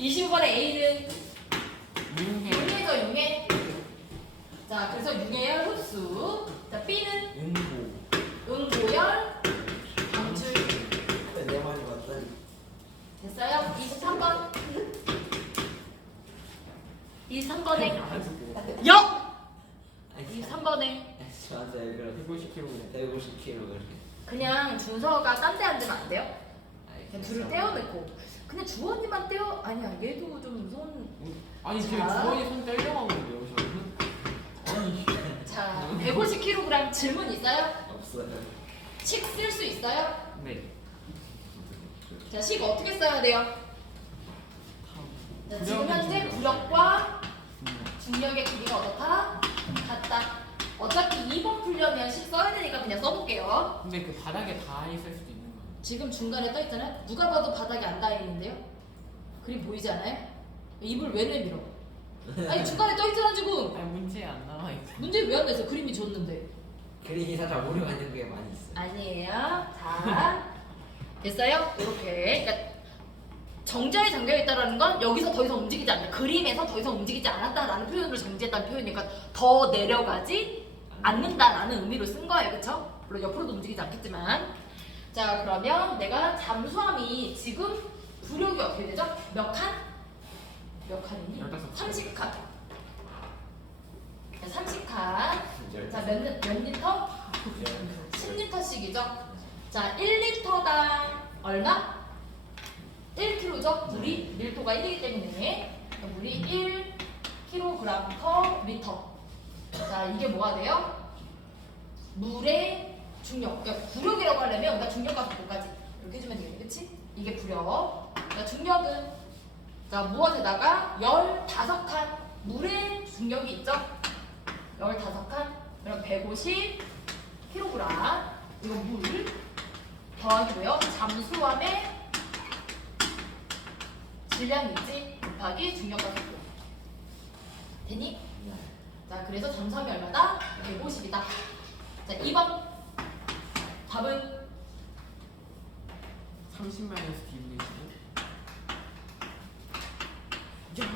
25번의 A는 융해. 용해죠, 용해. 자, 그래서 융해열 흡수. 자, B는 응고. 응고열 방출. 내 말이 맞다. 됐어요? 23번. 23번에 역! 23번에 저한테 왜 그래? 150kg. 150kg. 그냥 준서가 딴 데 앉으면 안 돼요? 그냥 둘을 떼어내고 그냥 주원이만 떼어? 아니야, 얘도 좀 손... 아니 지금 자. 주원이 손 떼려고 한 건데요, 저는. 아니. 자, 150kg 질문 있어요? 없어요. 식 쓸 수 있어요? 네. 자, 식 어떻게 써야 돼요? 자, 지금 현재 부력과 중력의 길이가 어떻다? 같다. 어차피 2번 풀려면 식 써야 되니까 그냥 써볼게요. 근데 그 바닥에 닿아 있을 수도 있는 거예요. 지금 중간에 떠 있잖아요. 누가 봐도 바닥에 안 닿아 있는데요. 그림 보이지 않아요? 입을 왜 내밀어? 아니 중간에 떠 있잖아 지금. 아니 문제에 안 나와 있어. 문제 왜 안 냈어? 그림이 줬는데. 그림이 살짝 오류가는 게 많이 있어요. 아니에요. 자, 됐어요? 이렇게. 그러니까 정자에 잠겨 있다라는 건 여기서 더 이상 움직이지 않는다. 그림에서 더 이상 움직이지 않았다라는 표현으로 정지했다는 표현이니까 더 내려가지 않는다라는 의미로 쓴 거예요, 그렇죠? 물론 옆으로도 움직이지 않겠지만. 자, 그러면 내가 잠수함이 지금 부력이 어떻게 되죠? 몇 칸? 몇 칸이니? 15칸. 30칸. 30칸. 자, 몇 리터? 10리터씩이죠. 자, 1리터당 얼마? 1kg죠? 물이 밀도가 1이기 때문에 물이 1kg/m. 자, 이게 뭐가 돼요? 물의 중력. 그러니까 부력이라고 하려면 우리가 중력과 속도까지 이렇게 해주면 되겠네, 그치? 이게 부력. 그러니까 중력은 자 무엇에다가 15칸 물의 중력이 있죠? 15칸 그럼 150kg 이거 물 더하기고요. 잠수함의 질량이 있지? 곱하기 중력과 속도. 되니? 자, 그래서 잠수함이 얼마다? 150이다. 자, 2번 답은 30 마이너스 D분의 15.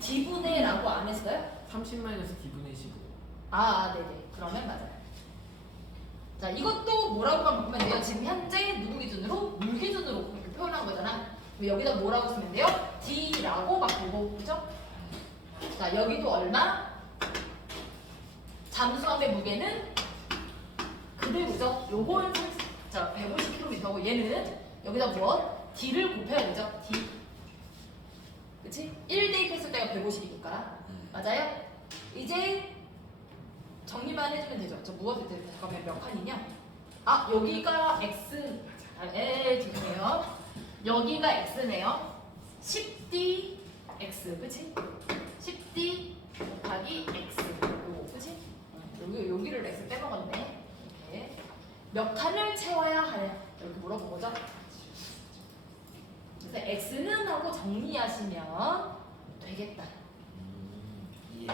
D분의라고 안 했어요? 30 마이너스 D분의 15. 아, 네네. 그러면 맞아요. 자, 이것도 뭐라고만 바꾸면 돼요? 지금 현재 누구 기준으로? 물 기준으로 그렇게 표현한 거잖아. 그럼 여기다 뭐라고 쓰면 돼요? D라고 바꾸고, 그죠? 자, 여기도 얼마? 잠수함의 무게는 그대로죠. 요건 자 150kg고 얘는 여기다 무엇? D를 곱해야 되죠. D. 그치? 1 대입했을 때가 150이니까. 맞아요? 이제 정리만 해주면 되죠. 저 무엇을 잠깐만 몇 칸이냐? 아, 여기가 X. 죄송해요. 여기가 X네요. 10D X. 그치? 10D 곱하기 X. 요거. 그치? 여기를 X 빼먹었네. 이렇게. 몇 칸을 채워야 하냐? 이렇게 물어본 거죠. 그래서 X는 하고 정리하시면 되겠다. 예.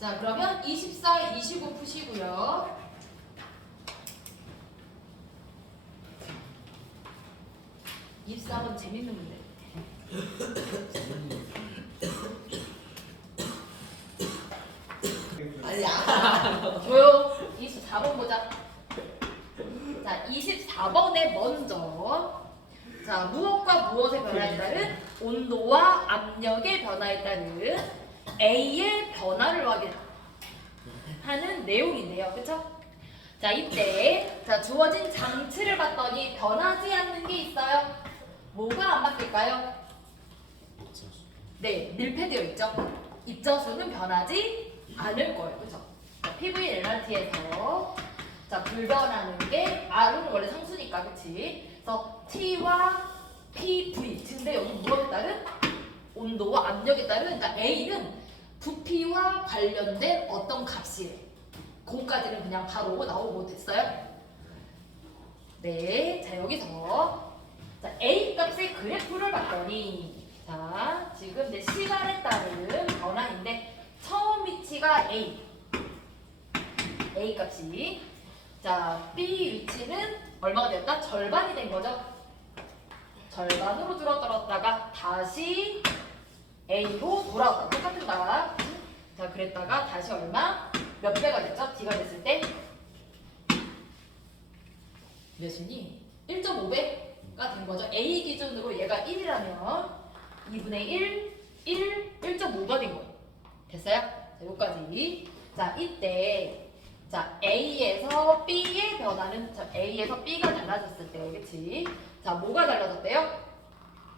자, 그러면 24, 25 푸시고요. 24번 재밌는 문제. 아니야. 조용. 24번 보자. 자, 24번에 먼저 자, 무엇과 무엇의 변화에 따른 온도와 압력의 변화에 따른 A의 변화를 확인하는 내용인데요. 그쵸? 자, 이때 자 주어진 장치를 봤더니 변하지 않는 게 있어요. 뭐가 안 바뀔까요? 네, 밀폐되어 있죠. 입저수는 변하지 않을 거예요. 그쵸? 자, PV LRT에서 자, 불변하는 게 R은 원래 상수니까, 그치? 그래서 T와 PV. 근데 여기 무엇에 따른? 온도와 압력에 따른, 그러니까 A는 부피와 관련된 어떤 값이에요. 그거까지는 그냥 바로 나오고 됐어요? 네. 자, 여기서 자, A 값의 그래프를 봤더니 자, 지금 이제 시간에 따른 변화인데 처음 위치가 A 값이 자, B 위치는 얼마가 되었다? 절반이 된 거죠. 절반으로 줄어들었다가 다시 A로 돌아왔다. 똑같은 가. 자, 그랬다가 다시 얼마? 몇 배가 됐죠? D가 됐을 때 몇이니? 1.5배가 된 거죠. A 기준으로 얘가 1이라면 2분의 1, 1.5가 된 거예요. 됐어요? 자, 여기까지. 자, 이때 자 A에서 B의 변화는 자, A에서 B가 달라졌을 때, 그치? 자, 뭐가 달라졌대요?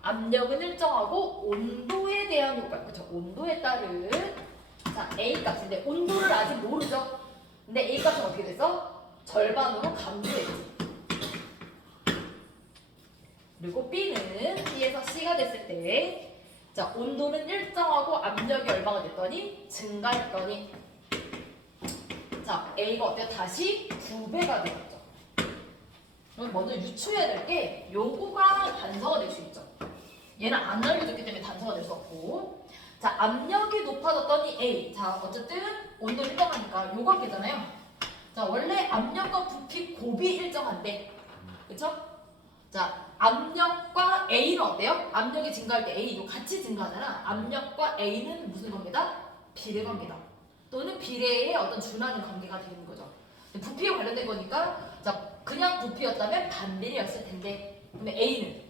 압력은 일정하고 온도에 대한 효과, 그쵸? 온도에 따른 자 A 값인데 온도를 아직 모르죠? 근데 A 값은 어떻게 됐어? 절반으로 감소했지. 그리고 B는 B에서 C가 됐을 때 자 온도는 일정하고 압력이 얼마가 됐더니 증가했더니 자 A가 어때요? 다시 2배가 되었죠. 그럼 먼저 유추해야 될 게 요거가 단서가 될 수 있죠. 얘는 안 알려줬기 때문에 단서가 될 수 없고 자 압력이 높아졌더니 A 자 어쨌든 온도 일정하니까 요거 되잖아요. 자 원래 압력과 부피 곱이 일정한데 그쵸? 자 압력과 A는 어때요? 압력이 증가할 때 A도 같이 증가하잖아. 압력과 A는 무슨 관계다? 비례 관계다. 또는 비례의 어떤 준하는 관계가 되는 거죠. 부피에 관련된 거니까 자 그냥 부피였다면 반비례였을 텐데 그러면 A는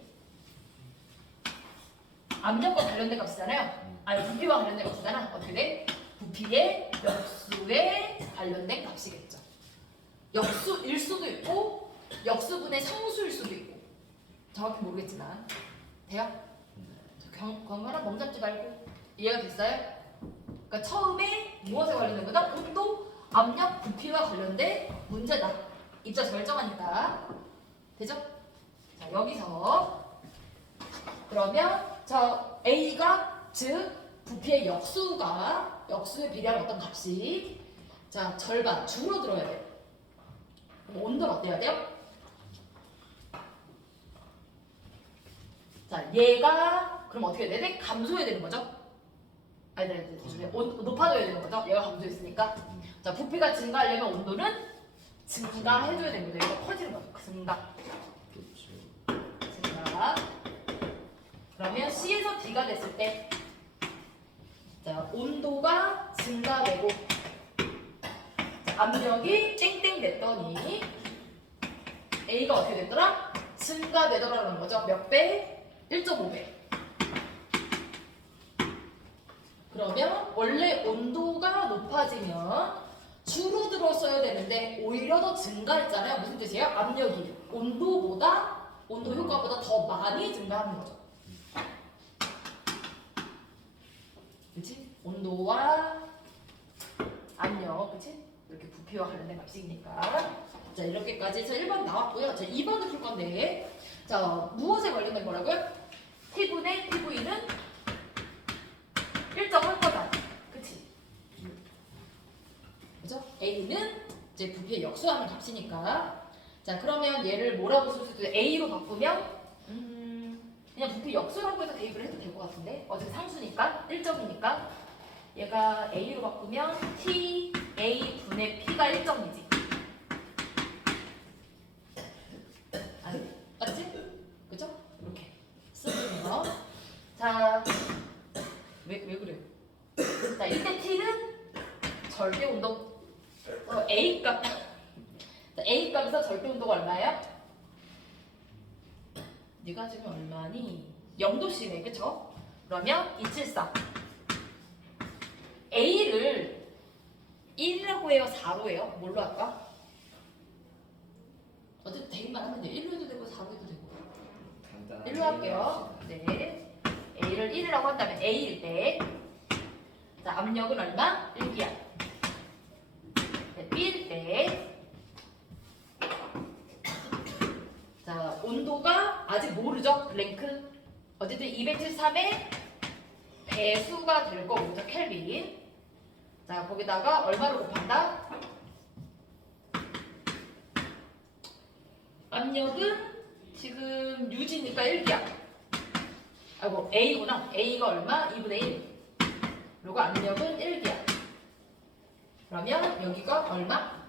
압력과 관련된 값이잖아요. 아니 부피와 관련된 값이잖아. 어떻게 돼? 부피의 역수에 관련된 값이겠죠. 역수일 수도 있고 역수분의 상수일 수도 있고 정확히 모르겠지만 돼요? 광고는 멈잡지 말고 이해가 됐어요? 그러니까 처음에 무엇에 관련된 거다? 온도, 압력, 부피와 관련된 문제다. 입자 결정하니까 되죠? 자 여기서 그러면 저 A가 즉 부피의 역수에 비례한 어떤 값이 자 절반 줄어들어야 돼요. 그럼 온도는 어때야 돼요? 자 얘가 그럼 어떻게 해야 돼? 감소해야 되는 거죠? 아니 높아져야 되는 거죠? 얘가 감소했으니까 자 부피가 증가하려면 온도는 증가해줘야 되는 거죠. 얘가 커지는 거죠. 증가 그러면 C에서 D가 됐을 때 자, 온도가 증가되고 자, 압력이 땡땡 됐더니 A가 어떻게 됐더라? 증가되더라는 거죠. 몇 배? 1.5배. 그러면 원래 온도가 높아지면 줄어들었어야 되는데 오히려 더 증가했잖아요. 무슨 뜻이에요? 압력이 온도 효과보다 더 많이 증가하는 거죠. 그치? 온도와 압력, 그치? 이렇게 부피와 관련된 값이니까. 자, 이렇게까지. 자, 1번 나왔고요. 자, 2번을 풀 건데. 자, 무엇에 관련된 거라고요? T분의 TV는 일정할 거다. 그치? 그죠? A는 이제 부피의 역수하는 값이니까. 자, 그러면 얘를 뭐라고 쓸 수 있어요? A로 바꾸면 그냥 부피 역수라고 해서 대입을 해도 될 것 같은데 어차피 상수니까 1점이니까 얘가 A로 바꾸면 T, A 분의 P가 1점이지. 맞지? 그죠? 이렇게 쓰는 거. 자, 왜 그래요? 자, 이때 T는 절대 온도 A 값. 자, A 값에서 절대 온도가 얼마예요? 네가 지금 얼마니? 0도씨네, 그쵸? 그러면 274 A를 1이라고 해요? 4로 해요? 뭘로 할까? 어쨌든 대입만 하면 돼요. 1로 해도 되고 4로 해도 되고 1로 할게요. 네, A를 1이라고 한다면 A일 때 자, 압력은 얼마? 1기압. 네, B일 때 자, 온도가 아직 모르죠? 블랭크. 어쨌든 273의 배수가 될 거고, 죠 켈빈. 자, 거기다가 얼마로 곱한다? 압력은 지금 유지니까 1기압. 아이고, A구나. A가 얼마? 2분의 1. 그리고 압력은 1기압. 그러면 여기가 얼마?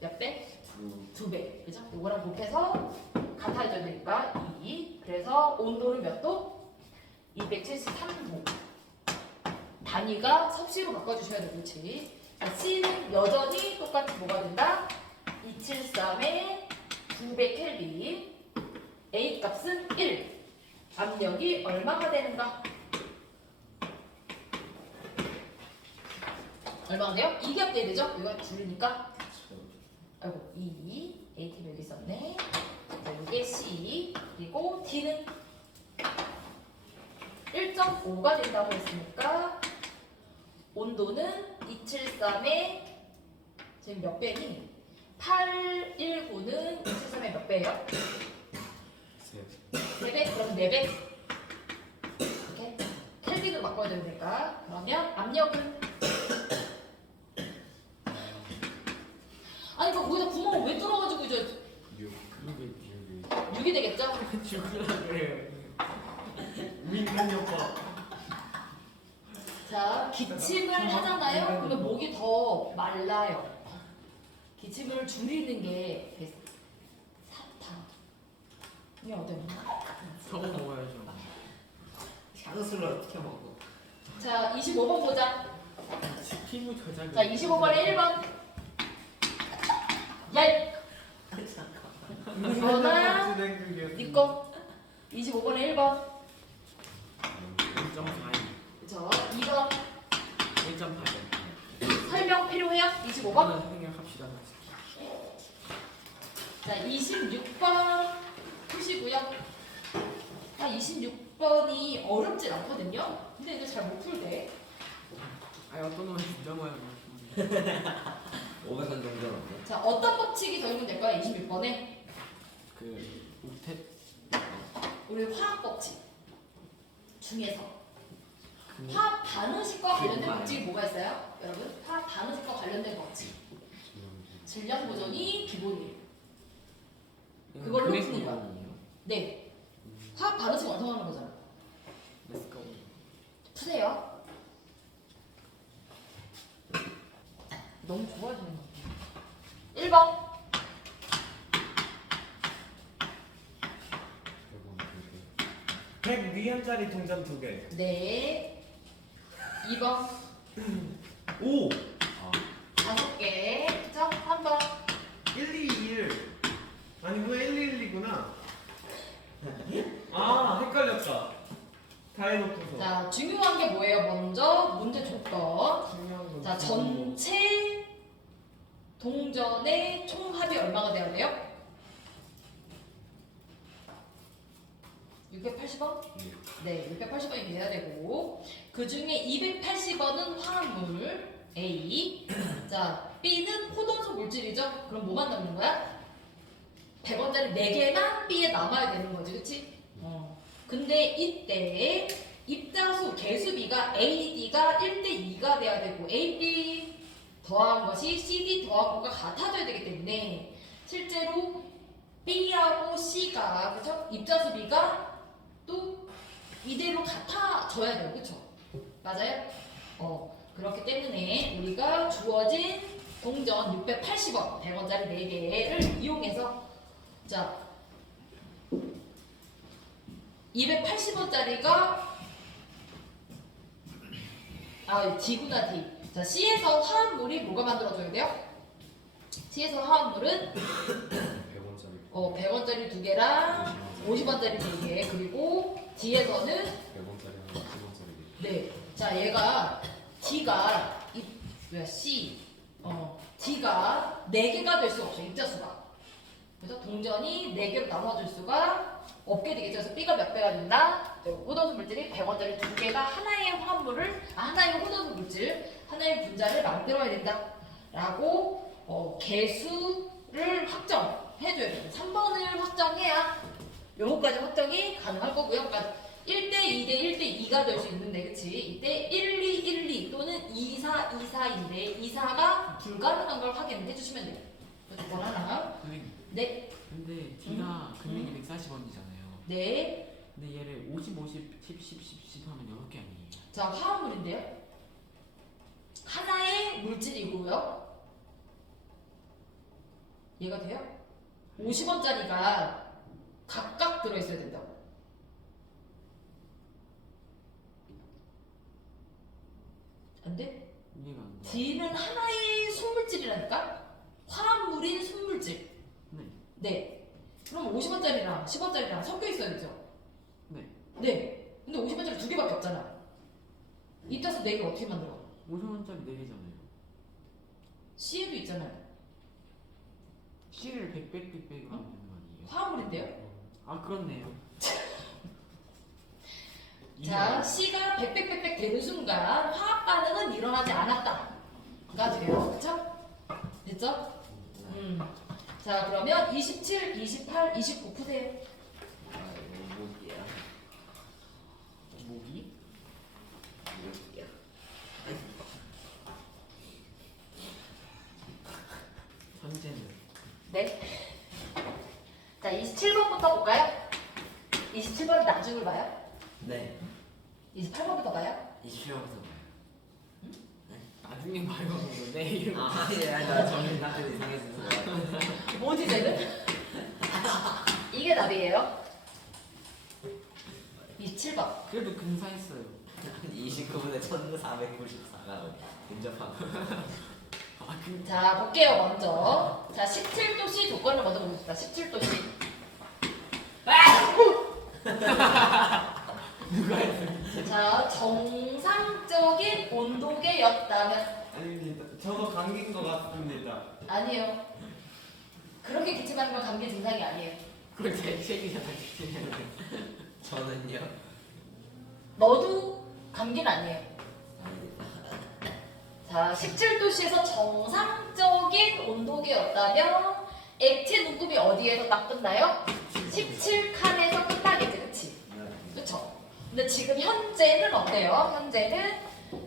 몇 배? 2배. 그죠? 이거랑 곱해서 같아져야 되니까 2. 그래서 온도는 몇 도? 273도. 단위가 섭씨로 바꿔주셔야 되고, 그렇지? C는 여전히 똑같이 뭐가 된다? 273에 900켈빈. A 값은 1. 압력이 얼마가 되는가? 얼마가 돼요? 2겹 돼야 되죠? 이거 줄이니까. 아이고, 2. AT 여기 있었네. 자, 이게 C. 그리고 T는 1.5가 된다고 했으니까 온도는 273에 지금 몇 배니? 819는 273에 몇 배예요? 3배? 그럼 4배? 이렇게 켈빈으로 바꿔야 되니까. 그러면 압력은? 아니 그 거기다 구멍을 왜 뚫어가지고 이제 6이 되겠죠? 죽으라 그래요. 민간이 오빠. 자, 기침을 하잖아요? 그러면 목이 더 말라요. 기침을 줄이는 게 베스트. 사탕. 이게 어때요? 저거 먹어야죠. 향수를 어떻게 먹어? 자, 25번 보자. 피부 저작이. 자, 25번에 1번. 야, 이거나 니꺼. 25번에 1번. 1.4. 그쵸? 2번. 1.8. 설명 필요해요? 25번. 이거는 생각합시다. 자, 26번 푸시고요. 아, 26번이 어렵진 않거든요. 근데 이거 잘 못 풀대. 아니 어떤 놈은 진짜 모양이. 500원 정도는 없네. 자, 어떤 법칙이 적용이 될까요? 26번에 그 옥텟. 우리 화학 법칙 중에서 그 화학 반응식과 관련된 정말. 법칙이 뭐가 있어요? 여러분, 화학 반응식과 관련된 법칙. 질량 보존이 기본이에요. 그걸로 푸는 거야. 네, 화학 반응식 완성하는 거잖아. Let's go. 푸세요. 너무 좋아지는 거 같아. 1번. 100위안짜리 동전 2개. 네. 2번. 5. 5개. 그쵸? 3번. 1221. 아니 왜 111이구나. 아 헷갈렸다. 다 해놓고서. 자, 중요한 게 뭐예요? 먼저 문제 조건. 중요한 건 자, 중요한 전체 동전의 총합이 얼마가 돼야 돼요? 680원? 네, 680원이 돼야 되고, 그 중에 280원은 화합물 A. 자, B는 호동소 물질이죠? 그럼 뭐만 남는 거야? 100원짜리 4개만 B에 남아야 되는 거지, 그치? 근데 이때 입자수 개수비가 AD가 1대2가 돼야 되고 AB 더한 것이 CD 더한 것과 같아져야 되기 때문에 실제로 B하고 C가 그쵸? 입자수비가 또 이대로 같아져야 돼요, 그쵸? 맞아요? 그렇기 때문에 우리가 주어진 동전 680원 100원짜리 4개를 이용해서 자 280원짜리가 D구나 D. 자, C에서 화합물이 뭐가 만들어져야 돼요? C에서 화합물은 100원짜리. 100원짜리 2개랑 50원짜리 4개. 그리고 D에서는 100원짜리 10원짜리. 네. 자, 얘가 D가 C D가 4개가 될 수 없어. 입자수가. 그래서 동전이 4개로 나눠질 수가 없게 되겠죠. 그래서 B가 몇 배가 된다? 호전수 물질이 100원짜리 2개가 하나의 화합물을 하나의 호전수 물질, 하나의 분자를 만들어야 된다. 라고 개수를 확정해줘야 돼요. 3번을 확정해야 요거까지 확정이 가능할 거고요. 그러니까 1대 2대 1대 2가 될 수 있는데, 그치? 이때 1, 2, 1, 2 또는 2, 4, 2, 4인데 2, 4가 불가능한 걸 확인해 주시면 돼요. 그래서 원 하나. 선생님. 네. 근데 D가 금액이 140원이잖아요. 네. 근데 얘를 50, 50, 10, 10, 10, 10 하면 6개 아니에요? 자, 화합물인데요. 하나의 물질이고요. 이해가 돼요? 50원짜리가 각각 들어있어야 된다고. 안 돼? 이해가 안 돼. D는 하나의 순물질이라니까? 화합물인 순물질. 네. 네. 그럼 50원짜리랑 10원짜리랑 섞여 있어야 되죠? 네. 네. 근데 50원짜리 두 개밖에 없잖아. 이따서 네 개 어떻게 만들어? 50원짜리 4개잖아요. C에도 있잖아요. C를 100 하면 되는 거 아니에요? 화합물인데요? 아 그렇네요. 자, C가 100 되는 순간 화학 반응은 일어나지 않았다가 돼요. 그쵸? 됐죠? 자, 그러면 27, 28, 29 푸세요. 아 이거 목이야. 목이? 목이야. 현재는 네. 자, 27번부터 볼까요? 27번 나중을 봐요? 네. 28번부터 봐요? 20초부터 봐요. 나중에 봐요. 내일. 아니야 나 정신 나한테 이상해서. 뭐지, 쟤는? 이게 답이에요. 27번. 그래도 근사했어요. 29분에 1494가 근접하고. 아 근. 자, 볼게요, 먼저. 자, 17도씨 조건을 먼저 보겠습니다. 17도씨. 누가 했어요? 자, 정상적인 온도계였다면 아닙니다. 저거 감기인 것 같습니다. 아니에요. 그렇게 기침하는 건 감기 증상이 아니에요. 그걸 제 책이잖아요. 저는요. 너도 감기는 아니에요. 아닙니다. 자, 17도씨에서 정상적인 온도계였다면 액체 눈금이 어디에서 딱 끝나요? 17칸에서 끝나겠지, 그치? 그쵸? 근데 지금 현재는 어때요? 현재는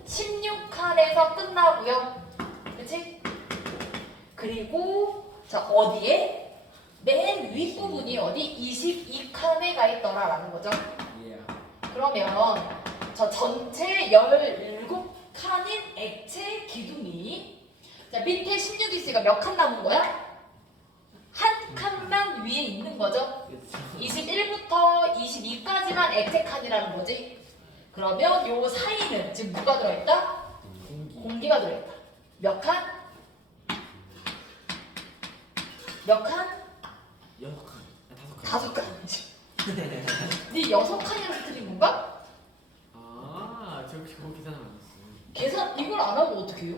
16칸에서 끝나고요. 그치? 그리고 자, 어디에? 맨 윗부분이 어디? 22칸에 가 있더라라는 거죠. 예. 그러면 저 전체 17칸인 액체 기둥이 자, 밑에 16이 있으니까 몇 칸 남은 거야? 한 칸만 위에 있는 거죠. 21부터 22까지만 액체 칸이라는 거지. 그러면 요 사이는 지금 누가 들어있다? 공기가 들어있다. 몇 칸? 몇 칸? 6칸. 아 5칸. 5칸. 네 6칸이라서 틀린 건가? 아 저렇게 그거 계산 안 했어요. 계산 이걸 안 하고 어떻게 해요?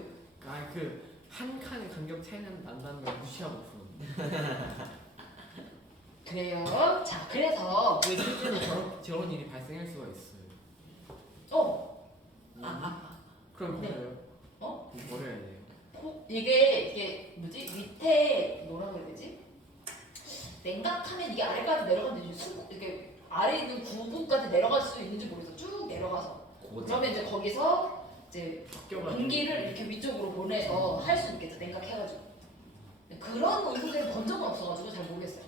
아그한 칸의 간격 차이는 난다는 걸 무시하고 풀었는데. 그래요. 자, 그래서 왜 실제로 저런 일이 발생할 수가 있어요. 어 그럼 네. 버려요? 어? 버려야 돼요. 이게 뭐지? 밑에 뭐라 그래야 되지? 냉각하면 이게 아래까지 내려가는지 이게 아래 있는 구부까지 내려갈 수 있는지 모르겠어. 쭉 내려가서. 그러면 이제 거기서 이제 공기를 이렇게 위쪽으로 보내서 할 수 있겠죠. 냉각해가지고. 그런 온도계를 본 적은 없어가지고 잘 모르겠어요.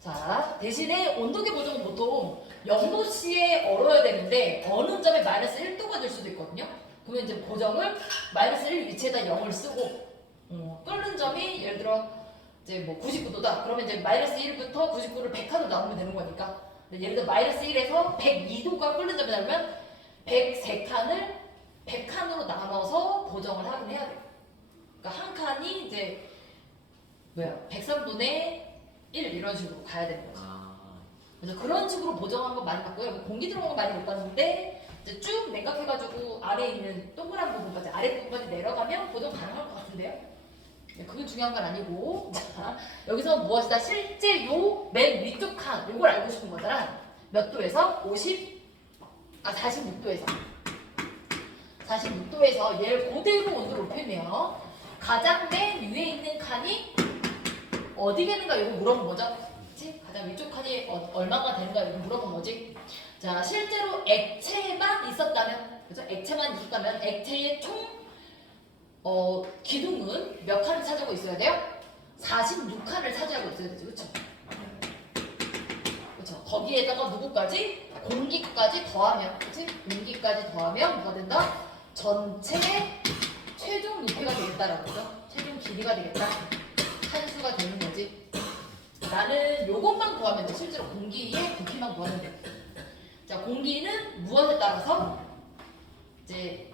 자, 대신에 온도계 보정은 보통 0도씨에 얼어야 되는데 어느 점에 마이너스 1도가 될 수도 있거든요. 그러면 이제 보정을 마이너스 1 위치에다 0을 쓰고 끓는 점이 예를 들어 이제 뭐 99도다. 그러면 이제 마이너스 1부터 99를 100칸으로 나누면 되는 거니까. 예를 들어 마이너스 1에서 102도가 끓는 점이 나오면 103칸을 100칸으로 나눠서 보정을 하긴 해야 돼요. 그러니까 한 칸이 이제 103분의 1 이런 식으로 가야 되는 거죠. 그래서 그런 식으로 보정한 거 많이 봤고요. 공기 들어온 거 많이 못 봤는데 이제 쭉 냉각해가지고 아래에 있는 동그란 부분까지 아래 부분까지 내려가면 보정 가능할 것 같은데요. 네, 그게 중요한 건 아니고 자, 여기서 무엇이다? 실제 요 맨 위쪽 칸 요걸 알고 싶은 거잖아. 몇 도에서? 46도에서 46도에서 얘를 그대로 온도를 높이면 가장 맨 위에 있는 칸이 어디 되는가 이거 물어본 거죠? 그치? 가장 위쪽 칸이 얼마가 되는가 이거 물어본 거지? 자, 실제로 액체만 있었다면, 그죠? 액체만 있었다면 액체의 총 기둥은 몇 칸을 차지하고 있어야 돼요? 46칸을 차지하고 있어야 되죠, 그렇죠? 그렇죠. 거기에다가 누구까지? 공기까지 더하면, 그렇지? 공기까지 더하면 뭐가 된다? 전체 최종 높이가 되겠다라는 거죠. 최종 길이가 되겠다. 한수가 나는 요것만 구하면 돼. 실제로 공기의 부피만 구하면 돼. 자, 공기는 무엇에 따라서 이제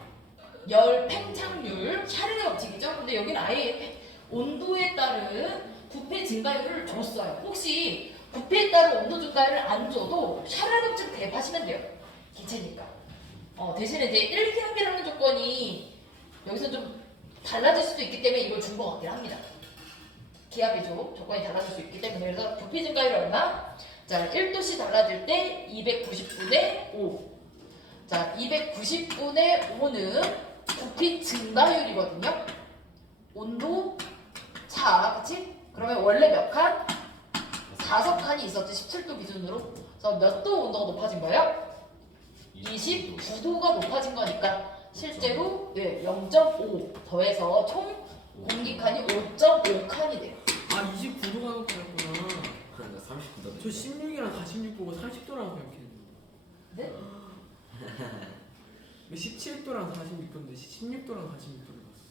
열 팽창률, 샤를의 법칙이죠. 근데 여기는 아예 온도에 따른 부피 증가율을 줬어요. 혹시 부피에 따른 온도 증가율을 안 줘도 샤를의 법칙 대입하시면 돼요. 기체니까. 대신에 이제 1기압이라는 조건이 여기서 좀 달라질 수도 있기 때문에 이걸 준 것 같긴 합니다. 기압이죠. 조건이 달라질 수 있기 때문에. 그래서 부피 증가율이 얼마? 자, 1도씨 달라질 때 290분의 5. 자, 290분의 5는 부피 증가율이거든요. 온도 차, 그치? 그러면 원래 몇 칸? 5칸이 있었지, 17도 기준으로. 그래서 몇 도 온도가 높아진 거예요? 29도가 높아진 거니까 실제로 0.5 더해서 총 공기칸이 5.5칸이 돼요. 아 29도가 높았구나. 그러니까 39도. 저 16이랑 46 보고 30도라고 생각했는데. 네? 17도랑 46도인데 16도랑 46도를 봤어.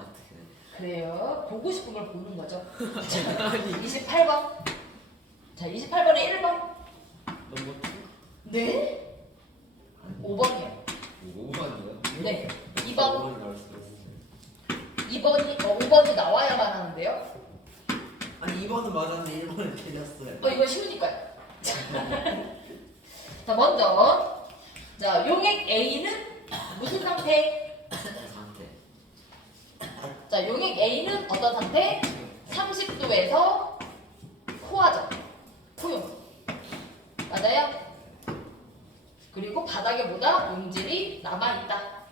어떻게? 그래요. 보고 싶은 걸 보는 거죠. 아니 28번. 자, 28번에 1번. 너무 네? 5번이요. 5번이요? 네. 2번. 5번이 나올 수도 있어요. 5번이 나와야만 하는데요. 아니 2번은 맞았는데 1번은 틀렸어요. 이거 쉬우니까요. 자, 먼저. 자, 용액 A는 무슨 상태? 상태. 자, 용액 A는 어떤 상태? 30도에서 포화적. 포용. 맞아요? 그리고 바닥에 뭐다? 용질이 남아있다.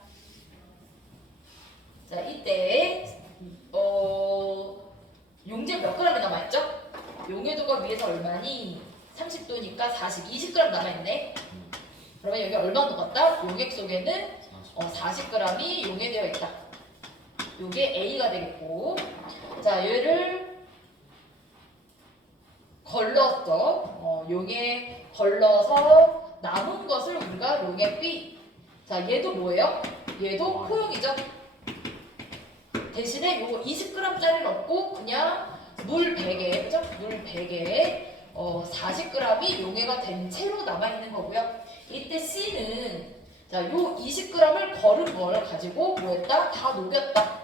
자, 이때 용질 몇 g이 남아있죠? 용해도가 위에서 얼마니? 30도니까 20g 남아있네. 그러면 여기 얼마 녹았다? 용액 속에는 40g이 용해되어 있다. 요게 A가 되겠고, 자, 얘를 걸렀어. 용에 걸러서 남은 것을 우리가 용액 B. 자, 얘도 뭐예요? 얘도 포용이죠. 대신에 요거 20g짜리 넣고 그냥 물 100에, 그죠? 물 100에 40g이 용해가 된 채로 남아있는 거고요. 이때 C는 자, 요 20g을 걸은 걸 가지고 뭐 했다? 다 녹였다.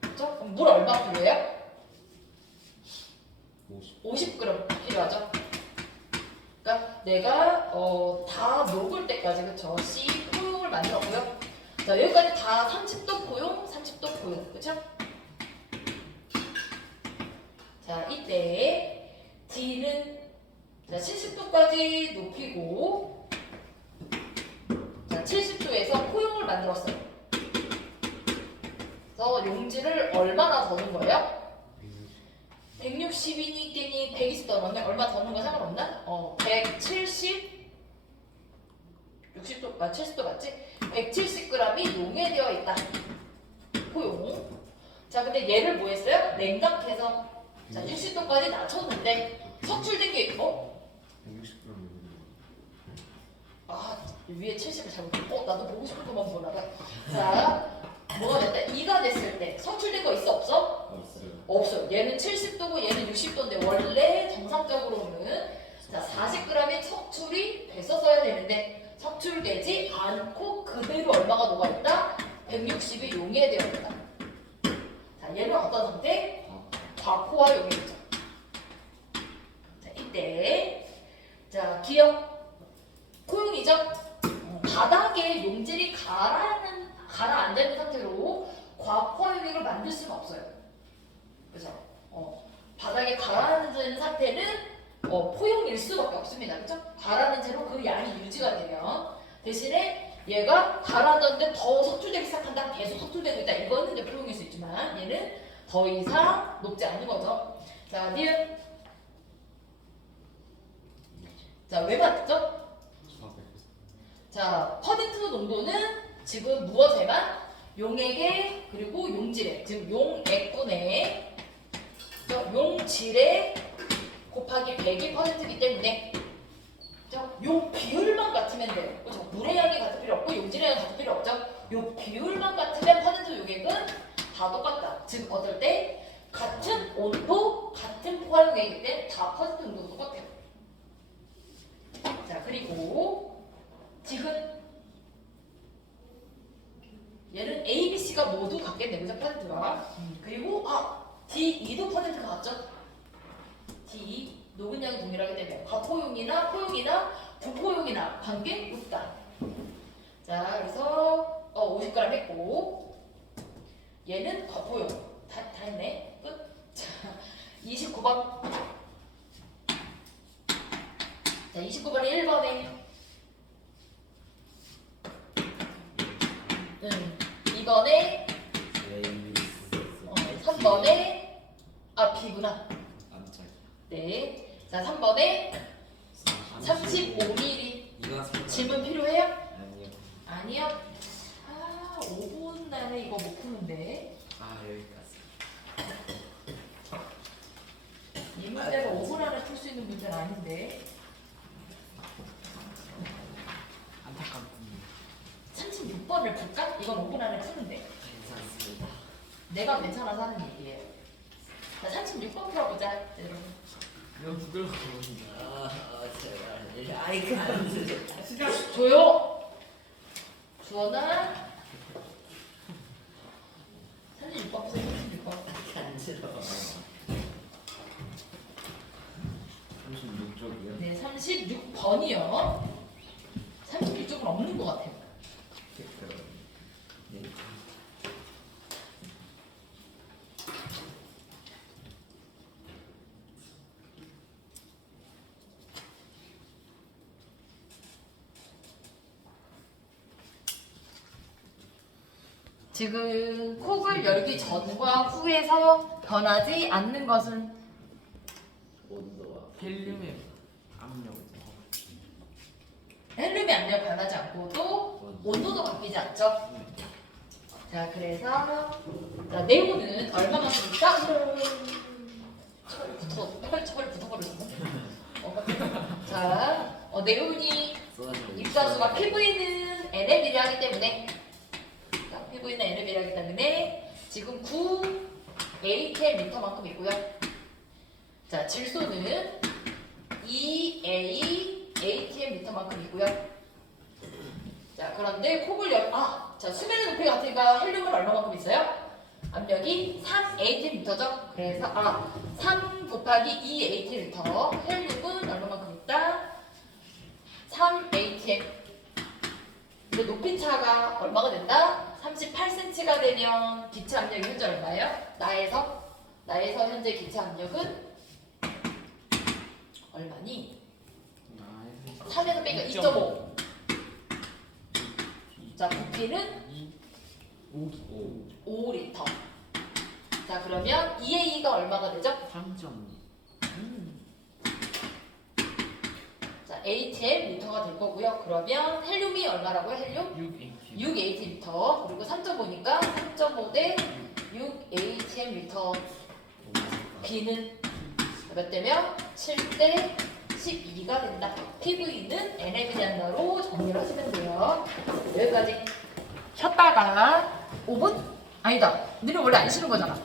그죠? 그럼 물 얼마 필요해요? 50g 필요하죠. 그러니까 내가 다 녹을 때까지, 그쵸? C 포용을 만들었고요. 자, 여기까지 다 30도 포용, 30도 포용, 그쵸? 자, 이때 D는 자, 70도까지 높이고, 자, 70도에서 포용을 만들었어요. 그래서 용질을 얼마나 더 넣은 거예요? 160이니 있겠니 120도 넣으면 얼마 더 넣은 거 상관없나? 170 60도, 70도 맞지? 170g이 용해되어 있다. 포용. 자, 근데 얘를 뭐 했어요? 냉각해서 자, 60도까지 낮췄는데 석출된 게 있고, 160g. 아, 위에 70을 잘못. 나도 보고 싶은 것만 보나봐. 자, 뭐가 됐다? 2가 됐을 때 석출된 거 있어 없어? 없어요. 없어요. 얘는 70도고 얘는 60도인데 원래 정상적으로는 자, 40g의 석출이 됐었어야 되는데 석출되지 않고 그대로 얼마가 녹아있다? 160이 용해되어 있다. 자, 얘는 어떤 상태? 과포화 용해죠. 자, 이때 자, 기억 포용이죠. 바닥에 용질이 가라앉아 있는 상태로 과포화 용액을 만들 수는 없어요. 그죠? 바닥에 가라앉아 있는 상태는 포용일 수밖에 없습니다. 그죠? 가라앉은 채로 그 양이 유지가 되면, 대신에 얘가 가라앉았는데 더 석출되기 시작한다. 계속 석출되고 있다. 이거는 이제 포용일 수 있지만 얘는 더 이상 녹지 않는 거죠. 자, 니은. 자, 왜 맞죠? 자, 퍼센트 농도는 지금 무엇에만? 용액에 그리고 용질에, 지금 용액분에 용질에 곱하기 100이 %이기 때문에 요 비율만 같으면 돼요. 그렇죠? 물의 양이 같을 필요 없고 용질의 양이 같을 필요 없죠. 요 비율만 같으면 퍼센트 용액은 다 똑같다. 즉 어떨 때 같은 온도, 같은 포화용액일 때 다 퍼센트 농도가 똑같아요. 자, 그리고 지금 얘는 A, B, C가 모두 같겠네, 그죠? 퍼센트가. 그리고 D2도 퍼센트가 같죠? D 녹은 양이 동일하기 때문에 과포용이나 포용이나 부포용이나 관계 없다. 자, 그래서 50g 했고 얘는 과포용 다 했네. 끝. 자, 29번. 자, 29번이 1번에 2번에 3번에 B구나. 네. 자, 3번에 35mm. 질문 필요해요? 아니요. 아니요. 5분 안에 이거 못 푸는데. 여기까지. 이 문제가 5분 안에 풀 수 있는 문제는 아닌데. 안타깝군요. 36번을 풀까? 이건 5분 안에 푸는데. 괜찮습니다. 내가 괜찮아서 하는 얘기예요. 자, 36번 풀어보자, 여러분. 이건 죽을 거거든요. 제발. 아이가 시작. 조용! 주원아. 36번 푸세요, 36번. 간지러워. 36쪽이요? 네, 36번이요. 36쪽은 없는 것 같아요. 네. 지금 콕을 열기 전과 후에서 변하지 않는 것은 온도와 헬륨의 압력이죠. 헬륨의 압력 변하지 않고 또 온도도 바뀌지 않죠. 자, 그래서 자, 네온은 얼마만큼일까? 철 붙어버렸어. 자, 네온이 입자수가 PV는 N에 비례하기 때문에 PV는 N에 비례하기 때문에 지금 9 ATM만큼 있고요. 자, 질소는 2A ATM만큼 있고요. 자, 그런데 콕을 자, 수면의 높이 같으니까 헬륨은 얼마만큼 있어요? 압력이 3 ATM죠. 그래서 3 곱하기 2 ATM. 헬륨은 얼마만큼 있다? 3 ATM. 근데 높이 차가 얼마가 된다? 38cm가 되면 기체 압력이 현재 얼마예요? 나에서 현재 기체 압력은 얼마니? 3에서 빼니까 2.5. 자, 부피는 5리터. 자, 그러면 2A가 얼마가 되죠? 3.2. 자, ATM 리터가 될 거고요. 그러면 헬륨이 얼마라고요? 헬륨? 6 ATM. 6 ATM 리터. 그리고 3.5니까 3.5 대 6 ATM 리터. B는 몇 대면? 7대 12가 된다. PV는 N에 비례한 나로 정리를 하시면 돼요. 여기까지. 쉬었다가 5분? 아니다. 너는 원래 안 쉬는 거잖아.